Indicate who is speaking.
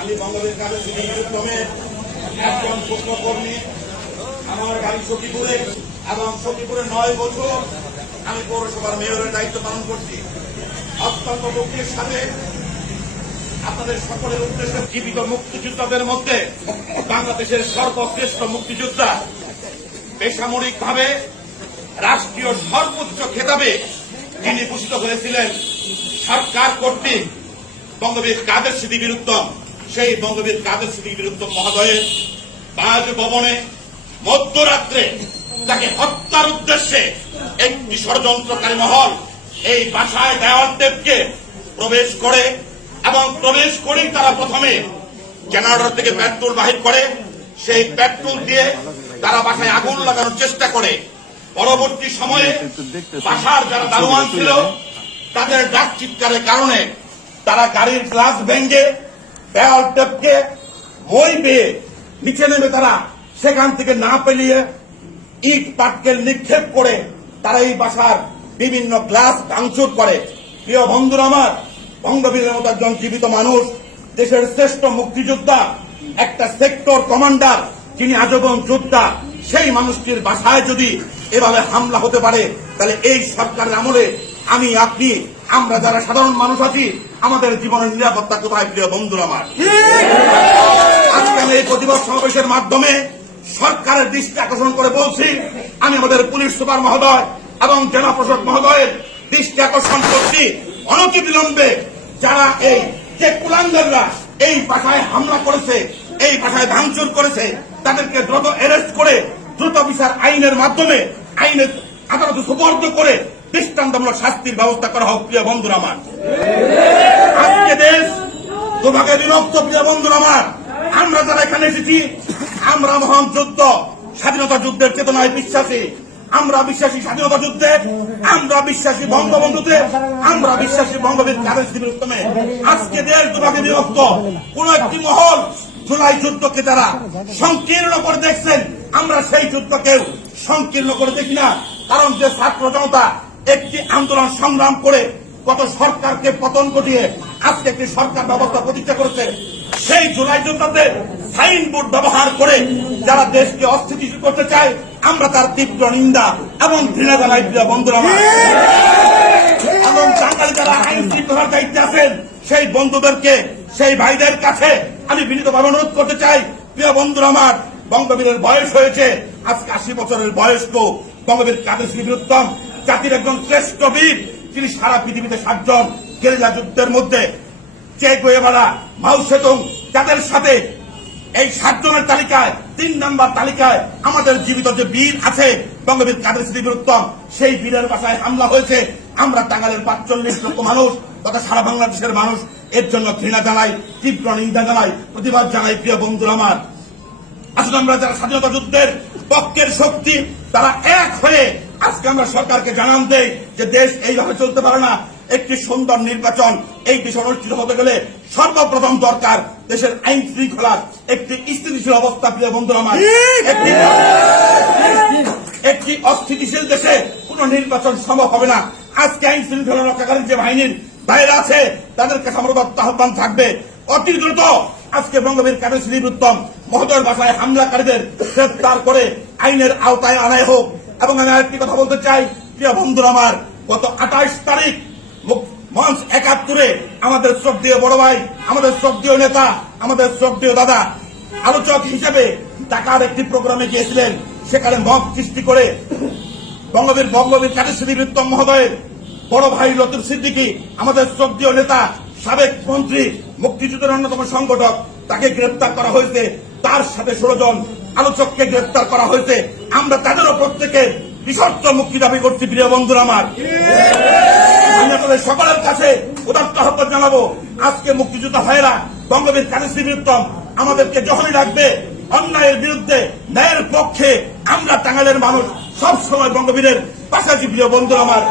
Speaker 1: আমি কাদের সিদ্দিকী একজন সূক্ষ্মকর্মী আমার সখীপুরে, এবং নয় বছর আমি পৌরসভার মেয়রের দায়িত্ব পালন করছি। অত্যন্ত সাথে আপনাদের সকলের উদ্দেশ্যে জীবিত মুক্তিযোদ্ধাদের মধ্যে বাংলাদেশের সর্বশ্রেষ্ঠ মুক্তিযোদ্ধা বেসামরিক ভাবে রাষ্ট্রীয় সর্বোচ্চ খেতাবে তিনি ভূষিত হয়েছিলেন সরকার কর্তৃক বঙ্গবীর কাদের স্মৃতি বিরুদ্ধম সেই বঙ্গবীর কাদের স্মৃতি বিরুদ্ধম মহোদয়ের বাজ ভবনে মধ্যরাত্রে তাকে হত্যার উদ্দেশ্যে একটি ষড়যন্ত্রকারী মহল এই বাসায় দেওয়ালদেবকে প্রবেশ করে এবং প্রবেশ করেই তারা প্রথমে জেনারেটর থেকে পেট্রোল বাহির করে সেই পেট্রোল দিয়ে তারা বাসায় আগুন লাগানোর চেষ্টা করে। পরবর্তী সময়ে বাসার যারা দারোয়ান ছিল তাদের ডাক চিৎকারের কারণে তারা গাড়ির গ্লাস ভেঙে দেওয়াল টেপকে, মই পেয়ে নিচে নেমে তারা সেখান থেকে না পেলিয়ে ইট পাটকেল নিক্ষেপ করে তারা এই বাসার বিভিন্ন গ্লাস ভাঙচুর করে। প্রিয় বন্ধুরা আমার বঙ্গবীরের মতো একজন জীবিত মানুষ, দেশের শ্রেষ্ঠ মুক্তিযোদ্ধা, একটা সেক্টর কমান্ডার, যিনি আজীবন যোদ্ধা, সেই মানুষটির বাসায় যদি এভাবে হামলা হতে পারে, তাহলে এই সরকারের আমলে আমি আপনি আমরা যারা সাধারণ মানুষ আছি, আমাদের জীবনের নিরাপত্তা কোথায়, প্রিয় বন্ধুরা আমার? আজকে আমি এই প্রতিবাদ সমাবেশের মাধ্যমে সরকারের দৃষ্টি আকর্ষণ করে বলছি, আমি আমাদের পুলিশ সুপার মহোদয় এবং জেলা প্রশাসক মহোদয়ের দৃষ্টি আকর্ষণ করছি। অনতি বিলম্বে যারা এই যে কুলাঙ্গাররা এই ভাষায় হামলা করেছে, এই ভাষায় ভাঙচুর করেছে, তাদেরকে দ্রুত অ্যারেস্ট করে দ্রুত বিচার আইনের মাধ্যমে, আইনের আদালতে সুপর্দ করে দৃষ্টান্তমূলক শাস্তির ব্যবস্থা করা হোক, প্রিয় বন্ধুরা আমার। আজকে দেশ দুভাগে বিভক্ত, প্রিয় বন্ধুরা আমার। আমরা যারা এখানে এসেছি, আমরা মহান যুদ্ধ, স্বাধীনতা যুদ্ধের চেতনায় বিশ্বাসী। আমরা বিশ্বাসী স্বাধীনতা যুদ্ধে, আমরা বিশ্বাসী বঙ্গবন্ধুতে, আমরা বিশ্বাসী বঙ্গবীর কাদের আজকে দেশ দুভাগে বিভক্ত, কোন একটি মহল জুলাই যুদ্ধকে তারা সংকীর্ণ করে দেখছেন। আমরা সেই যুদ্ধকেও সংকীর্ণ করে দেখি না, কারণ যে ছাত্র জনতা একটি আন্দোলন সংগ্রাম করে কত সরকারকে পতন ঘটিয়ে আজকে একটি সরকার ব্যবস্থা প্রতিষ্ঠা করেছে, সেই জুলাই যোদ্ধাদের সাইনবোর্ড ব্যবহার করে যারা দেশকে অস্থিতিশীল করতে চায়, আমরা তার তীব্র নিন্দা এবং ঘৃণা জানাই, প্রিয় বন্ধুরা এবং বাঙালি যারা আইন শৃঙ্খলার দায়িত্বে আছেন, সেই বন্ধুদেরকে, সেই ভাইদের কাছে আমি বিনীতভাবে অনুরোধ করতে চাই, প্রিয় বন্ধুরা আমার, বঙ্গবীরের বয়স হয়েছে, আজকে আশি বছরের বয়স্ক বঙ্গবীর কাদের শ্রী বীরুত্তম জাতির একজন শ্রেষ্ঠ বীর, তিনি সারা পৃথিবীতে সাতজন গেরিলা যুদ্ধের মধ্যে চে গোয়েবালা মাউ যাদের সাথে এই সাতজনের তালিকায়, তিন নাম্বার তালিকায় আমাদের জীবিত যে বীর আছে, বঙ্গবীর কাদের স্মৃতি উত্তম, সেই বীরের বাসায় হামলা হয়েছে। আমরা টাঙ্গালের পাঁচচল্লিশ লক্ষ মানুষ তথা সারা বাংলাদেশের মানুষ এর জন্য ঘৃণা জানাই, তীব্র নিন্দা জানাই, প্রতিবাদ জানাই প্রিয় বন্ধুরা আমার। আসুন আমরা যারা স্বাধীনতা যুদ্ধের পক্ষের শক্তি, তারা এক হয়ে আজকে আমরা সরকারকে জানান দেই যে দেশ এইভাবে চলতে পারে না। একটি সুন্দর নির্বাচন এই দেশে অনুষ্ঠিত হতে গেলে সর্বপ্রথম দরকার দেশের আইন শৃঙ্খলার একটি স্থিতিশীল অবস্থা, প্রিয় বন্ধুরা আমার। একটি অস্থিতিশীল দেশে কোন নির্বাচন সম্ভব হবে না। আজকে আইন শৃঙ্খলা রক্ষাকারী যে বাহিনীর বাইরে আছে তাদের কাছে আমার উদাত্ত আহ্বান থাকবে। অতি দ্রুত আজকে বঙ্গবীর কাদের শ্রী উত্তম মহোদয়ের বাসায় হামলাকারীদের গ্রেপ্তার করে আইনের আওতায় আনায় হোক। এবং আমি আরেকটি কথা বলতে চাই। প্রিয় বন্ধুরা আমার, গত আঠাইশ তারিখ মঞ্চ একাত্তরে আমাদের শ্রদ্ধেয় বড় ভাই, আমাদের শ্রদ্ধেয় নেতা, আমাদের শ্রদ্ধেয় দাদা, আলোচক হিসেবে ঢাকার একটি প্রোগ্রামে গিয়েছিলেন। সেখানে মত সৃষ্টি করে বঙ্গবীর বঙ্গবীর সিদ্দিক উত্তম মহোদয়ের বড় ভাই লতিফ সিদ্দিকী, আমাদের শ্রদ্ধেয় নেতা, সাবেক মন্ত্রী, মুক্তিযুদ্ধের অন্যতম সংগঠক, তাকে গ্রেপ্তার করা হয়েছে। তার সাথে ষোলো জন আলোচককে গ্রেপ্তার করা হয়েছে। আমরা তাদেরও প্রত্যেকের বিশর্ত মুক্তি দাবি করছি, প্রিয় বন্ধুরা আমার। সকলের কাছে উদাত্ত আহ্বান জানাব, আজকে মুক্তিযোদ্ধা ভাইয়েরা, বঙ্গবীর সিদ্দিক উত্তম আমাদেরকে যখনই রাখবে অন্যায়ের বিরুদ্ধে ন্যায়ের পক্ষে আমরা টাঙ্গাইলের মানুষ সবসময় বঙ্গবীরের পাশাপাশি, প্রিয় বন্ধু আমার।